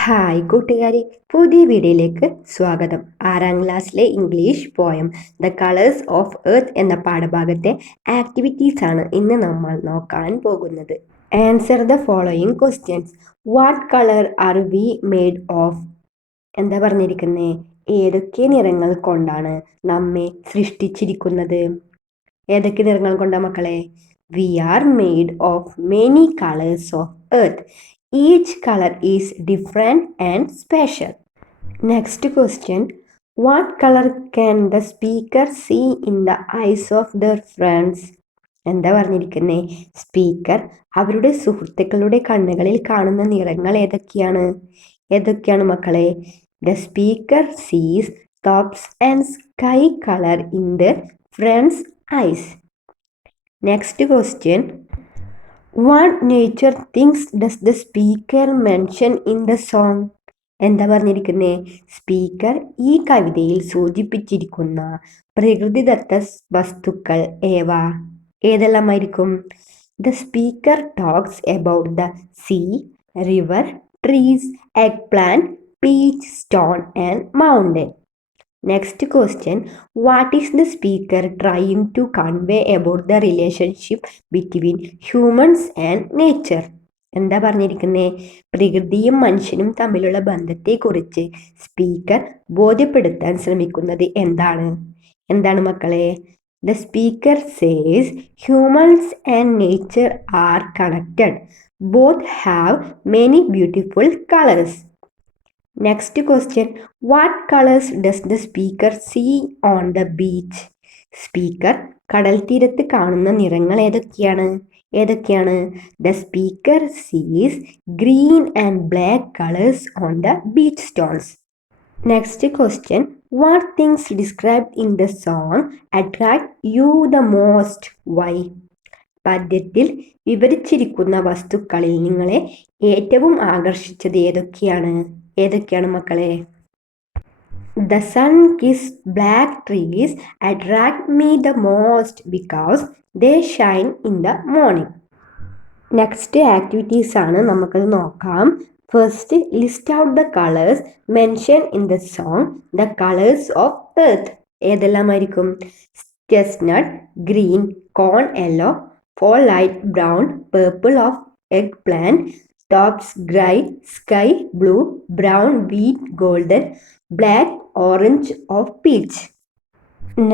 Hi കൂട്ടുകാരി, പുതിയ വീഡിയോയിലേക്ക് സ്വാഗതം. 6ാം ക്ലാസ്സിലെ English poem the colours of earth എന്ന പാഠഭാഗത്തെ ആക്ടിവിറ്റീസ് ആണ് ഇന്ന് നമ്മൾ നോക്കാൻ പോകുന്നത്. Answer the following questions. What colour are we made of? എന്താ പറഞ്ഞിരിക്കുന്നത്? ഏതൊക്കെ നിറങ്ങൾ കൊണ്ടാണ് നമ്മെ സൃഷ്ടിച്ചിരിക്കുന്നത്? ഏതൊക്കെ നിറങ്ങൾ കൊണ്ടാ മക്കളെ? We are made of many colours of earth. Each color is different and special. Next question. What color can the speaker see in the eyes of their friends? എന്താ പറഞ്ഞിരിക്കുന്നേ? സ്പീക്കർ അവരുടെ സുഹൃത്തുക്കളുടെ കണ്ണുകളിൽ കാണുന്ന നിറങ്ങൾ ഏതൊക്കെയാണ് മക്കളെ? The speaker sees tops and sky color in their friends' eyes. Next question. What nature things does the speaker mention in the song? എന്താ പറഞ്ഞിരിക്കുന്നേ? Speaker ഈ കവിതയിൽ സൂചിപ്പിച്ചിരിക്കുന്ന പ്രകൃതിദത്ത വസ്തുക്കൾ ഏതെല്ലാമായിരിക്കും? The speaker talks about the sea, river, trees, eggplant, peach, stone and mountain. Next question. What is the speaker trying to convey about the relationship between humans and nature? എന്താ പറഞ്ഞിരിക്കുന്നേ? പ്രകൃതിയും മനുഷ്യനും തമ്മിലുള്ള ബന്ധത്തെക്കുറിച്ച് സ്പീക്കർ ബോധ്യപ്പെടുത്താൻ ശ്രമിക്കുന്നത് എന്താണ് മക്കളെ? The speaker says humans and nature are connected. Both have many beautiful colors. Next question. What colors does the speaker see on the beach? Speaker കടൽ തീരത്ത് കാണുന്ന നിറങ്ങൾ ഏതൊക്കെയാണ്? The speaker sees green and black colors on the beach stones. Next question. What things described in the song attract you the most? Why? പദ്യത്തിൽ വിവരിച്ചിരിക്കുന്ന വസ്തുക്കളിൽ നിങ്ങളെ ഏറ്റവും ആകർഷിച്ചത് ഏതൊക്കെയാണ് മക്കളെ? The sun-kissed black trees attract me the most because they shine in the morning. Next activities ആണ്, നമുക്കത് നോക്കാം. First, list out the colours mention in the song the colours of earth. ഏതെല്ലാമായിരിക്കും? Chestnut, green, corn yellow, fall light brown, purple of eggplant, tops gray, sky blue, brown wheat golden, black orange of peach.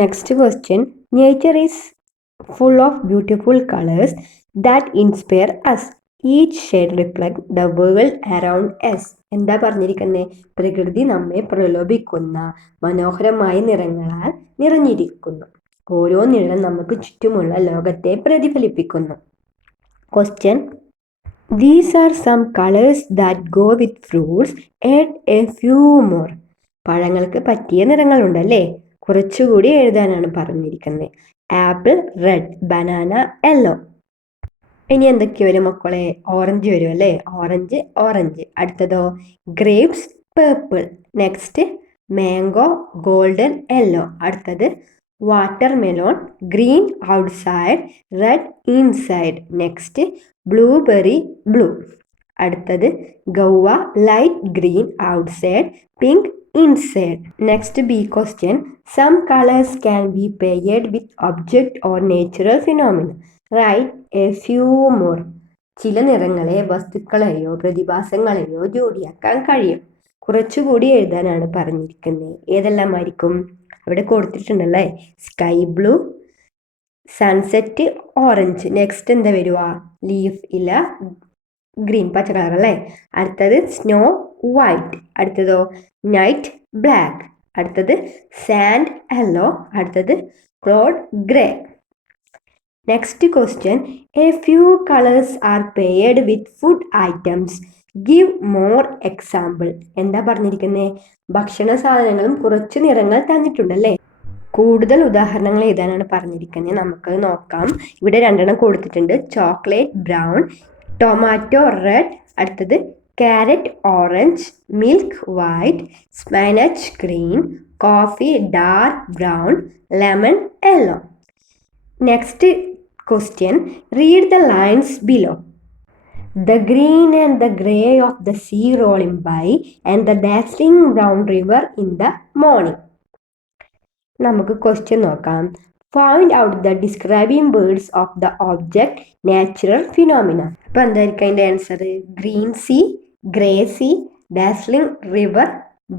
Next question. Nature is full of beautiful colors that inspire us. Each shade reflects the world around us. എന്താ പറഞ്ഞിരിക്കുന്നത്? പ്രകൃതി നമ്മെ പ്രലോഭിക്കുന്ന മനോഹരമായ നിറങ്ങളാൽ നിറഞ്ഞിരിക്കുന്നു. ഓരോ നിഴലും നമുക്ക് ചുറ്റുമുള്ള ലോകത്തെ പ്രതിഫലിപ്പിക്കുന്നു. Question. These are some colors that go with fruits. Add a few more. പഴങ്ങൾക്ക് പറ്റിയ നിറങ്ങളുണ്ടല്ലേ? കുറച്ചുകൂടി എഴുതാനാണ് പറഞ്ഞിരിക്കുന്നത്. Apple red, banana yellow. ഇനി എന്തൊക്കെ വരും മക്കളെ? ഓറഞ്ച് വരും അല്ലേ? ഓറഞ്ച്. അടുത്തതോ? Grapes purple. Next mango golden yellow. അടുത്തത് watermelon green outside red inside. Next blueberry blue. അടുത്തത് guava light green outside pink inside. Next B question. Some colours can be paired with object or natural phenomena. Write a few more. ചില നിറങ്ങളെ വസ്തുക്കളെയോ പ്രതിഭാസങ്ങളെയോ ജോഡിയാക്കാൻ കഴിയും. കുറച്ചുകൂടി എഴുതാനാണ് പറഞ്ഞിരിക്കുന്നത്. ഏതെല്ലാമായിരിക്കും? അവിടെ കൊടുത്തിട്ടുണ്ടല്ലേ? Sky blue, sunset orange. Next എന്താ വരുക? ലീഫ് ഇല ഗ്രീൻ പച്ച കളർ അല്ലേ? അടുത്തത് സ്നോ വൈറ്റ്. അടുത്തതോ? Night black. അടുത്തത് സാൻഡ് യെല്ലോ. അടുത്തത് cloud grey. Next question. A few colours are paired with food items. Give more example. എന്താ പറഞ്ഞിരിക്കുന്നത്? ഭക്ഷണ സാധനങ്ങളും കുറച്ച് നിറങ്ങൾ തന്നിട്ടുണ്ടല്ലേ? കൂടുതൽ ഉദാഹരണങ്ങൾ എഴുതാനാണ് പറഞ്ഞിരിക്കുന്നത്. നമുക്ക് നോക്കാം. ഇവിടെ 2 കൊടുത്തിട്ടുണ്ട്. Chocolate brown, tomato red. അടുത്തത് carrot orange, milk white, spinach green, coffee dark brown, lemon yellow. Next question. Read the lines below. The green and the grey of the sea rolling by and the dazzling brown river in the morning. നമുക്ക് question നോക്കാം. Find out the describing words of the object natural phenomena. അപ്പം എന്തായിരിക്കും അതിൻ്റെ answer? Green sea, grey sea, dazzling river,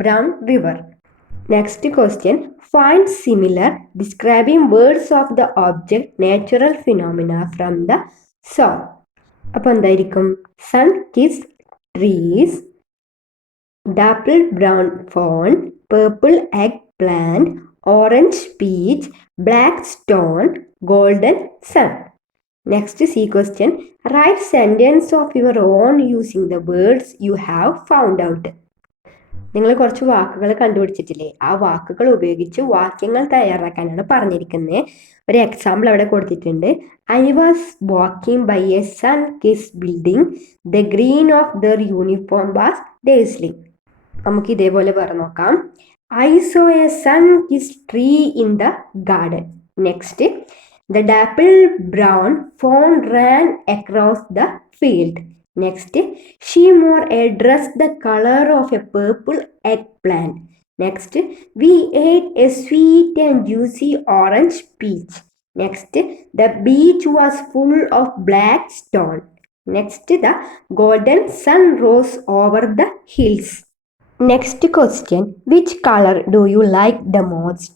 brown river. Next question, find similar describing words of the object natural phenomena from the song. അപ്പം എന്തായിരിക്കും? Sun kiss trees, dapple brown fawn, purple eggplant, orange peach, black stone, golden sun. Next C question, write sentence of your own using the words you have found out. നിങ്ങൾ കുറച്ച് വാക്കുകൾ കണ്ടുപിടിച്ചിട്ടില്ലേ? ആ വാക്കുകൾ ഉപയോഗിച്ച് വാക്യങ്ങൾ തയ്യാറാക്കാനാണ് പറഞ്ഞിരിക്കുന്നത്. ഒരു എക്സാമ്പിൾ അവിടെ കൊടുത്തിട്ടുണ്ട്. I was walking by a sun kiss building, the green of their uniform was dazzling. നമുക്ക് ഇതേപോലെ പറഞ്ഞു നോക്കാം. I saw a sun-kissed tree in the garden. Next, the dapple brown fawn ran across the field. Next, she wore a dress the color of a purple eggplant. Next, we ate a sweet and juicy orange peach. Next, the beach was full of black stone. Next, the golden sun rose over the hills. Next question, which color do you like the most?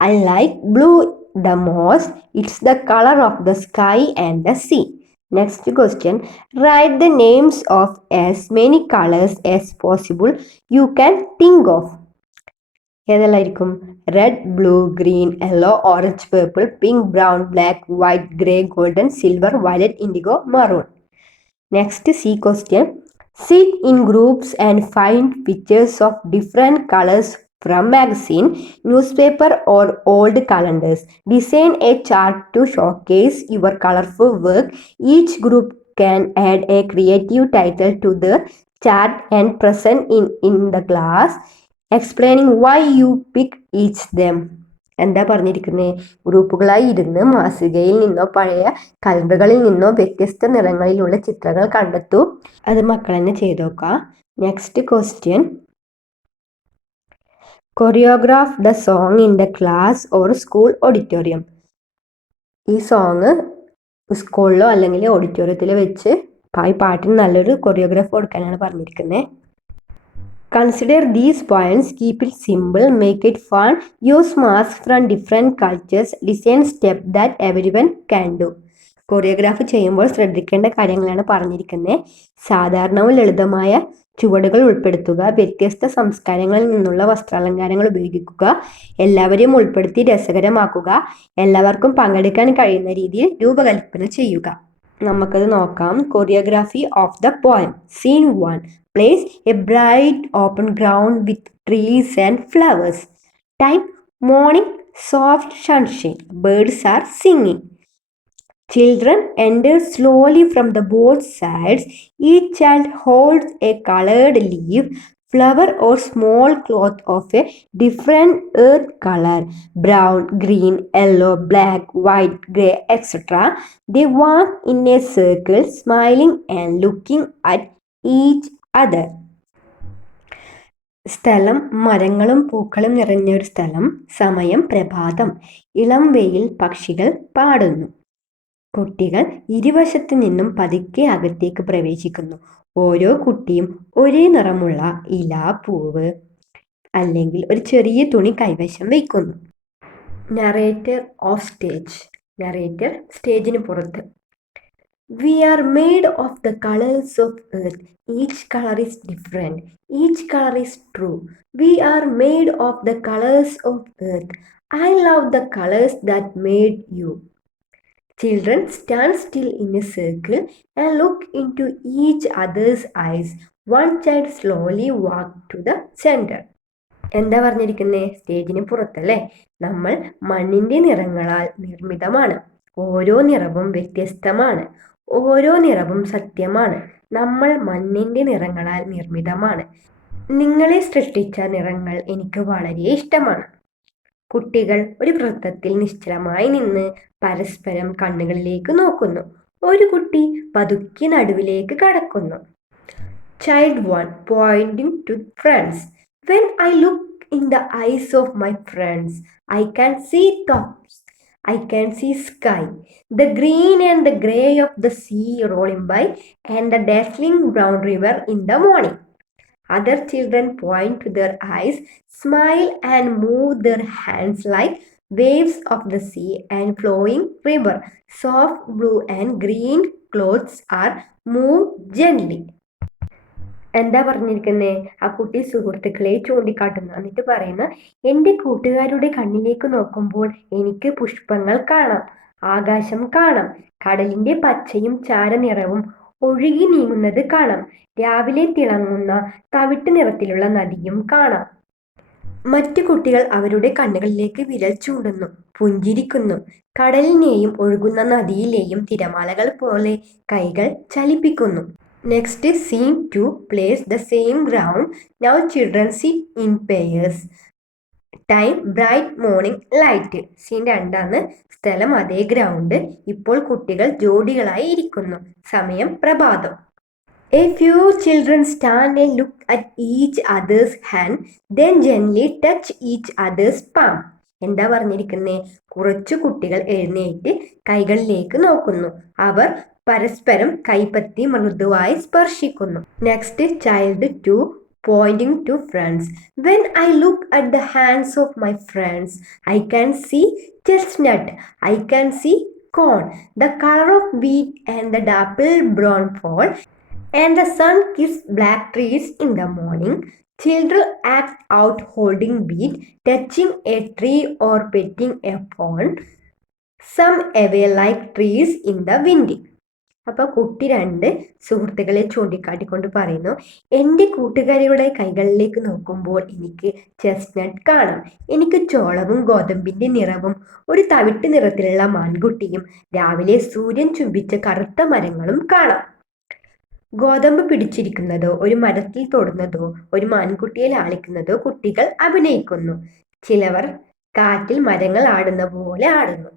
I like blue the most. It's the color of the sky and the sea. Next question, write the names of as many colors as possible you can think of. ഏതെല്ലായിരിക്കും? Red, blue, green, yellow, orange, purple, pink, brown, black, white, grey, golden, silver, violet, indigo, maroon. Next C question, sit in groups and find pictures of different colors from magazine, newspaper or old calendars. Design a chart to showcase your colorful work. Each group can add a creative title to the chart and present in the class, explaining why you pick each them. എന്താ പറഞ്ഞിരിക്കുന്നത്? ഗ്രൂപ്പുകളായി ഇരുന്ന് മാസികയിൽ നിന്നോ പഴയ കലണ്ടറുകളിൽ നിന്നോ വ്യത്യസ്ത നിറങ്ങളിലുള്ള ചിത്രങ്ങൾ കണ്ടെത്തൂ. അത് മക്കൾ തന്നെ ചെയ്ത് നോക്കുക. Next question, choreograph the song in the class or school auditorium. ഈ സോങ് സ്കൂളിലോ അല്ലെങ്കിൽ ഓഡിറ്റോറിയത്തിൽ വെച്ച് ഈ പാട്ടിന് നല്ലൊരു കൊറിയോഗ്രാഫ് കൊടുക്കാനാണ് പറഞ്ഞിരിക്കുന്നത്. Consider these points, keep it simple, make it fun, use masks from different cultures, design step that everyone can do. Choreograph ചെയ്യുമ്പോൾ ശ്രദ്ധിക്കേണ്ട കാര്യങ്ങളാണ് പറഞ്ഞിരിക്കുന്നത്. സാധാരണവും ലളിതമായ ചുവടുകൾ ഉൾപ്പെടുത്തുക, വ്യത്യസ്ത സംസ്കാരങ്ങളിൽ നിന്നുള്ള വസ്ത്രാലങ്കാരങ്ങൾ ഉപയോഗിക്കുക, എല്ലാവരെയും ഉൾപ്പെടുത്തി രസകരമാക്കുക, എല്ലാവർക്കും പങ്കെടുക്കാൻ കഴിയുന്ന രീതിയിൽ രൂപകൽപ്പന ചെയ്യുക. നമുക്കത് നോക്കാം. Choreography of the poem. Scene 1, place a bright open ground with trees and flowers. Time, morning, soft sunshine, birds are singing. Children enter slowly from the both sides. Each child holds a colored leaf, flower or small cloth of a different earth color, brown, green, yellow, black, white, grey, etc. They walk in a circle, smiling and looking at each other. സ്ഥലം മരങ്ങളും പൂക്കളും നിറഞ്ഞൊരു സ്ഥലം. സമയം പ്രഭാതം. ഇളം വെയിൽ. പക്ഷികൾ പാടുന്നു. കുട്ടികൾ ഇരുവശത്തു നിന്നും പതുക്കെ അകത്തേക്ക് പ്രവേശിക്കുന്നു. ഓരോ കുട്ടിയും ഒരേ നിറമുള്ള ഇല, പൂവ് അല്ലെങ്കിൽ ഒരു ചെറിയ തുണി കൈവശം വയ്ക്കുന്നു. Narrator of stage. നറേറ്റർ സ്റ്റേജിന് പുറത്ത്. We are made of the colors of earth. Each color is different. Each color is true. We are made of the colors of earth. I love the colors that made you. Children stand still in a circle and look into each other's eyes. One child slowly walked to the center. എന്താ പറഞ്ഞിരിക്കുന്നത്? സ്റ്റേജിന് പുറത്തല്ലേ. നമ്മൾ മണ്ണിൻ്റെ നിറങ്ങളാൽ നിർമ്മിതമാണ്. ഓരോ നിറവും വ്യത്യസ്തമാണ്. ഓരോ നിറവും സത്യമാണ്. നമ്മൾ മണ്ണിൻ്റെ നിറങ്ങളാൽ നിർമ്മിതമാണ്. നിങ്ങളെ സൃഷ്ടിച്ച നിറങ്ങൾ എനിക്ക് വളരെ ഇഷ്ടമാണ്. കുട്ടികൾ ഒരു വൃത്തത്തിൽ നിശ്ചലമായി നിന്ന് പരസ്പരം കണ്ണുകളിലേക്ക് നോക്കുന്നു. ഒരു കുട്ടി പതുക്കെ നടുവിലേക്ക് കടക്കുന്നു. Child 1 pointing to friends. When I look in the eyes of my friends, I can see tops. I can see sky, the green and the grey of the sea rolling by, and the dazzling brown river in the morning. Other children point to their eyes, smile, and move their hands like waves of the sea and flowing river. Soft blue and green clothes are moved gently. എന്താ പറഞ്ഞിരിക്കുന്നേ? ആ കുട്ടി സുഹൃത്തുക്കളെ ചൂണ്ടിക്കാട്ടുന്നു. എന്നിട്ട് പറയുന്നു, എൻ്റെ കൂട്ടുകാരുടെ കണ്ണിലേക്ക് നോക്കുമ്പോൾ എനിക്ക് പുഷ്പങ്ങൾ കാണാം, ആകാശം കാണാം, കടലിന്റെ പച്ചയും ചാരനിറവും ഒഴുകി നീങ്ങുന്നത് കാണാം, രാവിലെ തിളങ്ങുന്ന തവിട്ട് നിറത്തിലുള്ള നദിയും കാണാം. മറ്റു കുട്ടികൾ അവരുടെ കണ്ണുകളിലേക്ക് വിരൽ ചൂണ്ടുന്നു, പുഞ്ചിരിക്കുന്നു. കടലിനെയും ഒഴുകുന്ന നദിയിലെയും തിരമാലകൾ പോലെ കൈകൾ ചലിപ്പിക്കുന്നു. Next, scene 2 plays the same ground. Now children sit in pairs. Time bright morning light. Scene 2 സ്ഥലം അതേ ഗ്രൗണ്ട്. ഇപ്പോൾ കുട്ടികൾ ജോഡികളായി ഇരിക്കുന്നു. സമയം പ്രഭാതം. A few children stand and look at each other's hand, then gently touch each other's palm. എന്താ പറഞ്ഞിരിക്കുന്നേ? കുറച്ചു കുട്ടികൾ എഴുന്നേറ്റ് കൈകളിലേക്ക് നോക്കുന്നു. അവർ പരസ്പരം കൈപ്പത്തി മൃദുവായി സ്പർശിക്കുന്നു. Next, child 2 pointing to friends. When I look at the hands of my friends, I can see chestnut, I can see corn, the color of wheat and the dapple brown fall, and the sun kissed black trees in the morning. Children act out holding bead, touching a tree or petting a pond, some away like trees in the wind. അപ്പോൾ കുട്ടി 2 സുഹൃത്തുക്കളെ ചൂണ്ടിക്കാട്ടിക്കൊണ്ട് പറയുന്നു, എൻ്റെ കൂട്ടുകാരിയുടെ കൈകളിലേക്ക് നോക്കുമ്പോൾ എനിക്ക് chestnut കാണാം, എനിക്ക് ചോളവും ഗോതമ്പിൻ്റെ നിറവും ഒരു തവിട്ട് നിറത്തിലുള്ള മാൻകുട്ടിയും രാവിലെ സൂര്യൻ ചുംബിച്ച കറുത്ത മരങ്ങളും കാണാം. ഗോതമ്പ് പിടിച്ചിരിക്കുന്നതോ ഒരു മരത്തിൽ തൊടുന്നതോ ഒരു മാൻകുട്ടിയെ ലാളിക്കുന്നതോ കുട്ടികൾ അഭിനയിക്കുന്നു. ചിലവർ കാറ്റിൽ മരങ്ങൾ ആടുന്ന പോലെ ആടുന്നു.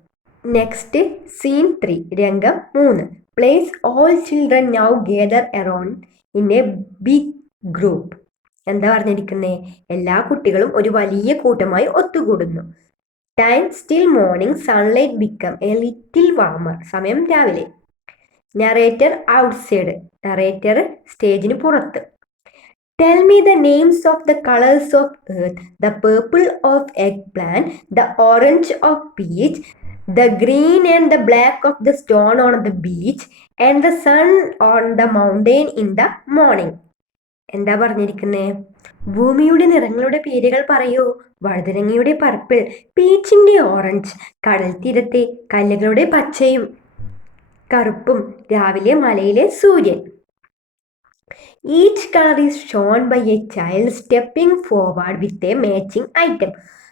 നെക്സ്റ്റ്, സീൻ 3 രംഗം 3 plays all children now gather around in a big group. എന്താ പറഞ്ഞിരിക്കുന്നേ? എല്ലാ കുട്ടികളും ഒരു വലിയ കൂട്ടമായി ഒത്തുകൂടുന്നു. Time still morning, sunlight become a little warmer. സമയം രാവിലെ. Narrator outside. നറേറ്റർ സ്റ്റേജിന് പുറത്ത്. Tell me the names of the colors of earth, the purple of eggplant, the orange of peach, the green and the black of the stone on the beach, and the sun on the mountain in the morning. എന്താ പറഞ്ഞിരിക്കുന്നേ? ഭൂമിയുടെ നിറങ്ങളുടെ പേരുകൾ പറയൂ. വഴുതനങ്ങയുടെ purple, പീച്ചിന്റെ orange, കടൽ തീരത്തെ കല്ലുകളുടെ പച്ചയും കറുപ്പും, രാവിലെ മലയിലെ സൂര്യൻ. Each color is shown by a child stepping forward with a matching item.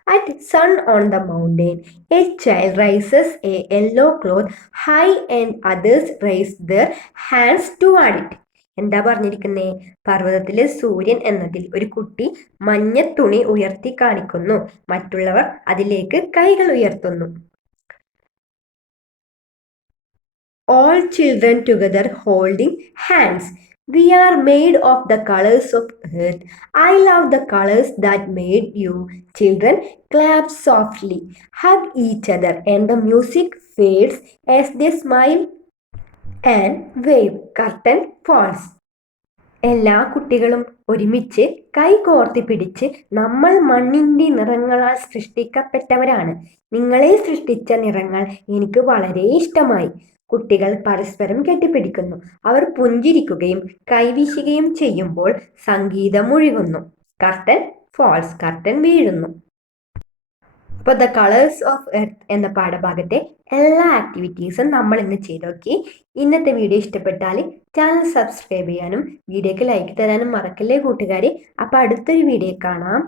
At sun on the mountain, a child raises a yellow cloth high and others raise their hands toward it. എന്താ പറഞ്ഞിരിക്കുന്നേ? പർവ്വതത്തിലെ സൂര്യൻ എന്നതിൽ ഒരു കുട്ടി മഞ്ഞ തുണി ഉയർത്തി കാണിക്കുന്നു, മറ്റുള്ളവർ അതിലേക്ക് കൈകൾ ഉയർത്തുന്നു. All children together holding hands. We are made of the colors of earth. I love the colors that made you. Children clap softly, hug each other, and the music fades as they smile and wave. Curtain falls. എല്ലാ കുട്ടികളും ഒരുമിച്ച് കൈ കോർത്തി പിടിച്ച്, നമ്മൾ മണ്ണിൻ്റെ നിറങ്ങളാൽ സൃഷ്ടിക്കപ്പെട്ടവരാണ്. നിങ്ങളെ സൃഷ്ടിച്ച നിറങ്ങൾ എനിക്ക് വളരെ ഇഷ്ടമായി. കുട്ടികൾ പരസ്പരം കെട്ടിപ്പിടിക്കുന്നു. അവർ പുഞ്ചിരിക്കുകയും കൈവീശുകയും ചെയ്യുമ്പോൾ സംഗീതം ഒഴുകുന്നു. Curtain false. കർട്ടൻ വീഴുന്നു. അപ്പോൾ ദ കളേഴ്സ് ഓഫ് എർത്ത് എന്ന പാഠഭാഗത്തെ എല്ലാ ആക്ടിവിറ്റീസും നമ്മൾ ഇന്ന് ചെയ്ത് നോക്കി. ഇന്നത്തെ വീഡിയോ ഇഷ്ടപ്പെട്ടാൽ ചാനൽ സബ്സ്ക്രൈബ് ചെയ്യാനും വീഡിയോക്ക് ലൈക്ക് തരാനും മറക്കല്ലേ കൂട്ടുകാരെ. അപ്പോൾ അടുത്തൊരു വീഡിയോ കാണാം.